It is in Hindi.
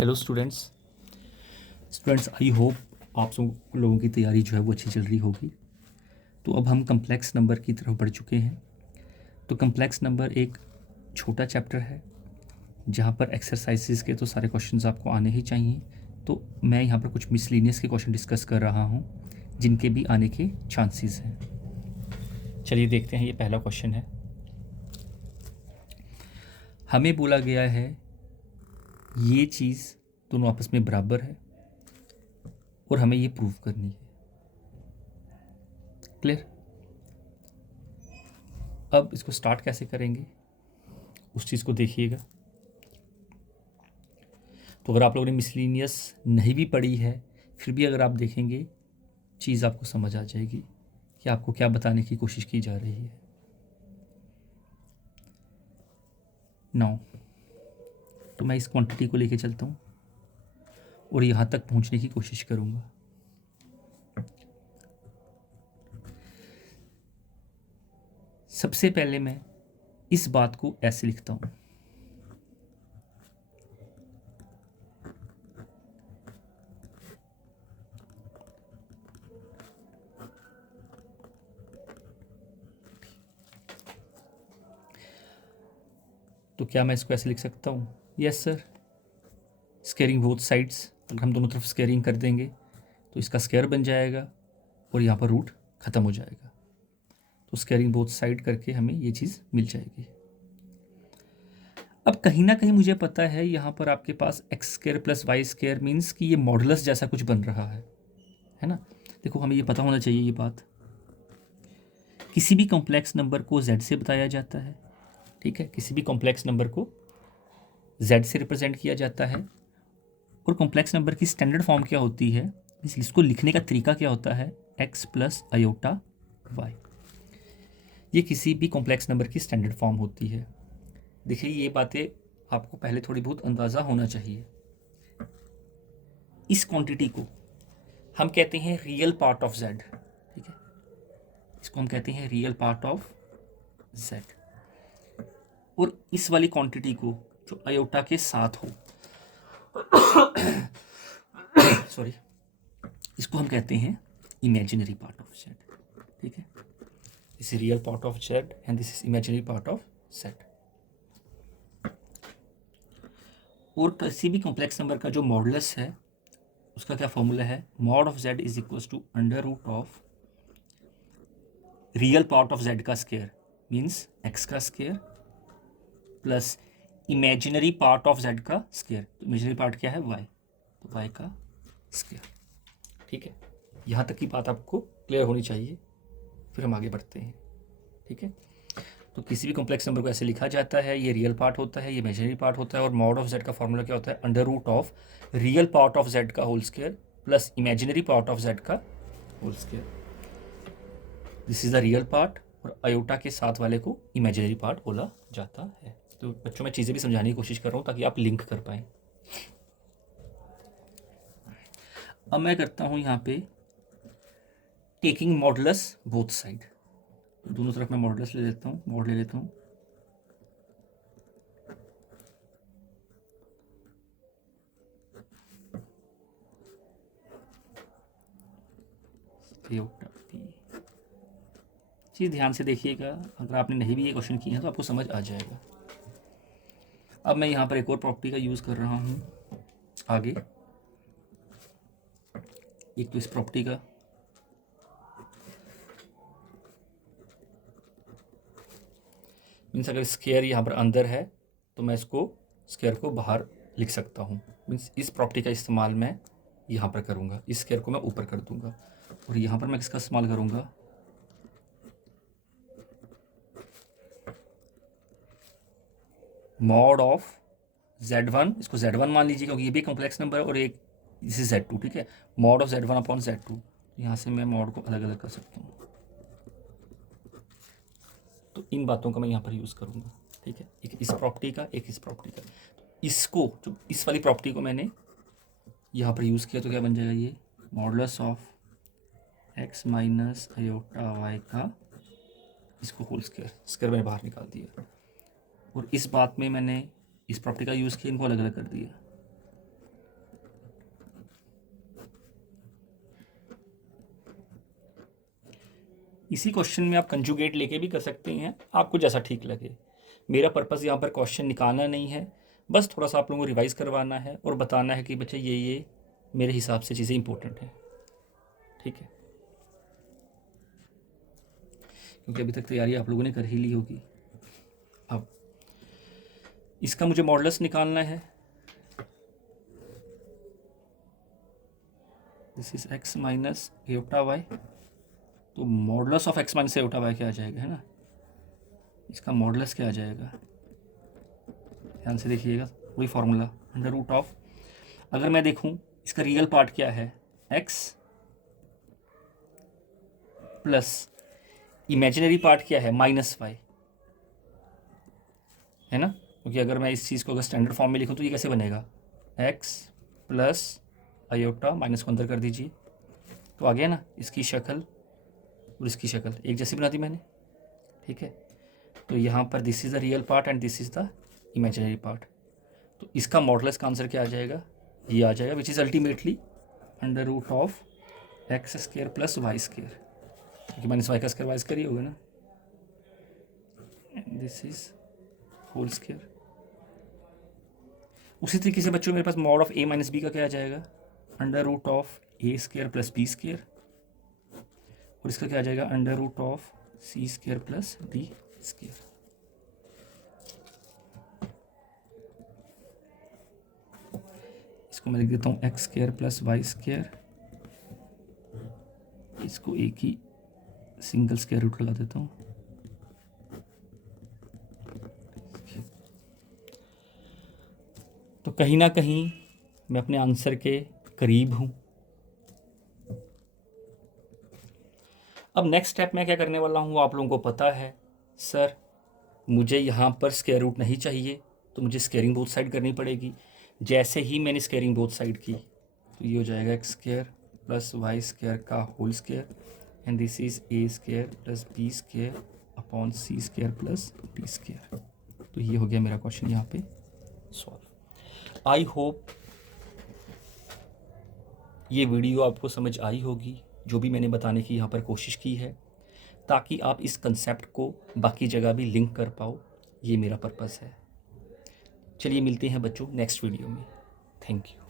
हेलो स्टूडेंट्स आई होप आप सब लोगों की तैयारी जो है वो अच्छी चल रही होगी। तो अब हम कम्प्लेक्स नंबर की तरफ बढ़ चुके हैं। तो कम्प्लेक्स नंबर एक छोटा चैप्टर है जहाँ पर एक्सरसाइजेस के तो सारे क्वेश्चंस आपको आने ही चाहिए। तो मैं यहाँ पर कुछ मिसलिनियस के क्वेश्चन डिस्कस कर रहा हूँ जिनके भी आने के चांसेस हैं। चलिए देखते हैं। ये पहला क्वेश्चन है। हमें बोला गया है ये चीज़ दोनों आपस में बराबर है और हमें ये प्रूव करनी है। क्लियर? अब इसको स्टार्ट कैसे करेंगे उस चीज़ को देखिएगा। तो अगर आप लोगों ने मिसलिनियस नहीं भी पढ़ी है फिर भी अगर आप देखेंगे चीज़ आपको समझ आ जाएगी कि आपको क्या बताने की कोशिश की जा रही है। नाउ तो मैं इस क्वांटिटी को लेके चलता हूँ और यहाँ तक पहुँचने की कोशिश करूँगा। सबसे पहले मैं इस बात को ऐसे लिखता हूँ। तो क्या मैं इसको ऐसे लिख सकता हूँ? Yes sir, squaring both sides. अगर हम दोनों तरफ स्केयरिंग कर देंगे तो इसका स्केयर बन जाएगा और यहाँ पर रूट ख़त्म हो जाएगा। तो स्केयरिंग बोथ साइड करके हमें ये चीज़ मिल जाएगी। अब कहीं ना कहीं मुझे पता है यहाँ पर आपके पास x square plus y square means कि ये मॉडुलस जैसा कुछ बन रहा है ना। देखो हमें ये पता होना चाहिए ये बात। किसी भी कॉम्प्लेक्स नंबर को z से बताया जाता है। ठीक है, किसी भी कॉम्प्लेक्स नंबर को z से रिप्रेजेंट किया जाता है। और कॉम्प्लेक्स नंबर की स्टैंडर्ड फॉर्म क्या होती है, इसको लिखने का तरीका क्या होता है? x plus iota y। ये किसी भी कॉम्प्लेक्स नंबर की स्टैंडर्ड फॉर्म होती है। देखिए ये बातें आपको पहले थोड़ी बहुत अंदाज़ा होना चाहिए। इस क्वांटिटी को हम कहते हैं रियल पार्ट ऑफ z। ठीक है, इसको हम कहते हैं रियल पार्ट ऑफ z। और इस वाली क्वांटिटी को जो आयोटा के साथ हो सॉरी, इसको हम कहते हैं इमेजिनरी पार्ट ऑफ z। ठीक है, this is real part of z and this is imaginary part of z। और किसी भी कॉम्प्लेक्स नंबर का जो मॉडुलस है उसका क्या फॉर्मूला है? Mod of z is equal to under root of real part of z का स्केयर मीन्स x का square plus imaginary part of z का स्केयर। तो इमेजिनरी पार्ट क्या है? y। तो y का स्केयर। ठीक है, यहाँ तक की बात आपको क्लियर होनी चाहिए, फिर हम आगे बढ़ते हैं। ठीक है, तो किसी भी कॉम्प्लेक्स नंबर को ऐसे लिखा जाता है, ये रियल पार्ट होता है, ये इमेजिनरी पार्ट होता है। और मॉड ऑफ z का फॉर्मूला क्या होता है? Under root of real part of z का whole square plus imaginary part of z का whole square. This is the real part और आयोटा के साथ वाले को इमेजिनरी पार्ट बोला जाता है। तो बच्चों में चीज़ें भी समझाने की कोशिश कर रहा हूँ ताकि आप लिंक कर पाएँ। अब मैं करता हूँ यहाँ पे टेकिंग मॉडुलस बोथ साइड। दोनों तरफ मैं मॉडुलस ले लेता हूँ, मॉड ले लेता हूँ। चीज़ ध्यान से देखिएगा, अगर आपने नहीं भी ये क्वेश्चन किए हैं तो आपको समझ आ जाएगा। अब मैं यहाँ पर एक और प्रॉपर्टी का यूज़ कर रहा हूँ आगे। एक तो इस प्रॉपर्टी का, मीन्स अगर स्केयर यहाँ पर अंदर है तो मैं इसको स्केयर को बाहर लिख सकता हूँ। मीन्स इस प्रॉपर्टी का इस्तेमाल मैं यहाँ पर करूँगा, इस स्केयर को मैं ऊपर कर दूँगा और यहाँ पर मैं किसका इस्तेमाल करूँगा? Mod of z1। इसको z1 मान लीजिए क्योंकि ये भी कॉम्प्लेक्स नंबर है और एक इस z2। ठीक है, mod of z1 upon z2। यहाँ से मैं मॉड को अलग अलग कर सकता हूँ। तो इन बातों का मैं यहाँ पर यूज़ करूँगा। ठीक है, एक इस प्रॉपर्टी का, एक इस प्रॉपर्टी का। तो इसको, जो इस वाली प्रॉपर्टी को मैंने यहाँ पर यूज़ किया तो क्या बन जाएगा? ये modulus of x minus iota y का इसको होल स्केयर, स्केयर मैंने बाहर निकाल दिया। और इस बात में मैंने इस प्रॉपर्टी का यूज़ किया, इनको अलग अलग कर दिया। इसी क्वेश्चन में आप कंजुगेट लेके भी कर सकते हैं, आपको जैसा ठीक लगे। मेरा पर्पज़ यहाँ पर क्वेश्चन निकालना नहीं है, बस थोड़ा सा आप लोगों को रिवाइज करवाना है और बताना है कि बच्चे ये मेरे हिसाब से चीज़ें इंपॉर्टेंट हैं, ठीक है। क्योंकि अभी तक तैयारी आप लोगों ने कर ही ली होगी। अब इसका मुझे मॉडुलस निकालना है। This is x minus iota y, तो modulus of x minus iota y क्या आ जाएगा, है ना। इसका मॉडुलस क्या आ जाएगा, ध्यान से देखिएगा, वही फॉर्मूला अंडर रूट ऑफ, अगर मैं देखूं इसका रियल पार्ट क्या है x प्लस इमेजिनरी पार्ट क्या है माइनस वाई, है ना। क्योंकि अगर मैं इस चीज़ को अगर स्टैंडर्ड फॉर्म में लिखूं तो ये कैसे बनेगा, x प्लस आयोटा, माइनस को अंदर कर दीजिए, तो आ गया ना। इसकी शक्ल और इसकी शक्ल एक जैसी बना दी मैंने, ठीक है। तो यहाँ पर this is the real part and this is the imaginary part, तो इसका मॉडुलस का आंसर क्या आ जाएगा, ये आ जाएगा, which is ultimately under root of x square plus y square, क्योंकि माइनस वाई का स्क्वायर वाई स्क्वायर ही होगा ना, दिस इज होल स्क्वायर। उसी तरीके से बच्चों मेरे पास mod of a minus b का क्या आ जाएगा, under root of a square plus b square, और इसका क्या आ जाएगा, under root of c square plus d square. इसको मैं लिख देता हूँ x square plus y square, इसको एक ही सिंगल स्क्वायर रूट लगा देता हूँ। तो कहीं ना कहीं मैं अपने आंसर के करीब हूँ। अब नेक्स्ट स्टेप मैं क्या करने वाला हूँ वो आप लोगों को पता है। सर मुझे यहाँ पर स्क्वायर रूट नहीं चाहिए, तो मुझे स्क्वायरिंग बोथ साइड करनी पड़ेगी। जैसे ही मैंने स्क्वायरिंग बोथ साइड की तो ये हो जाएगा x square plus y square का whole square and this is a square plus b square upon c square plus d square. तो ये हो गया मेरा क्वेश्चन यहाँ पे सॉल्व। आई होप ये वीडियो आपको समझ आई होगी, जो भी मैंने बताने की यहाँ पर कोशिश की है, ताकि आप इस कंसेप्ट को बाकी जगह भी लिंक कर पाओ। ये मेरा पर्पस है। चलिए मिलते हैं बच्चों नेक्स्ट वीडियो में। Thank you.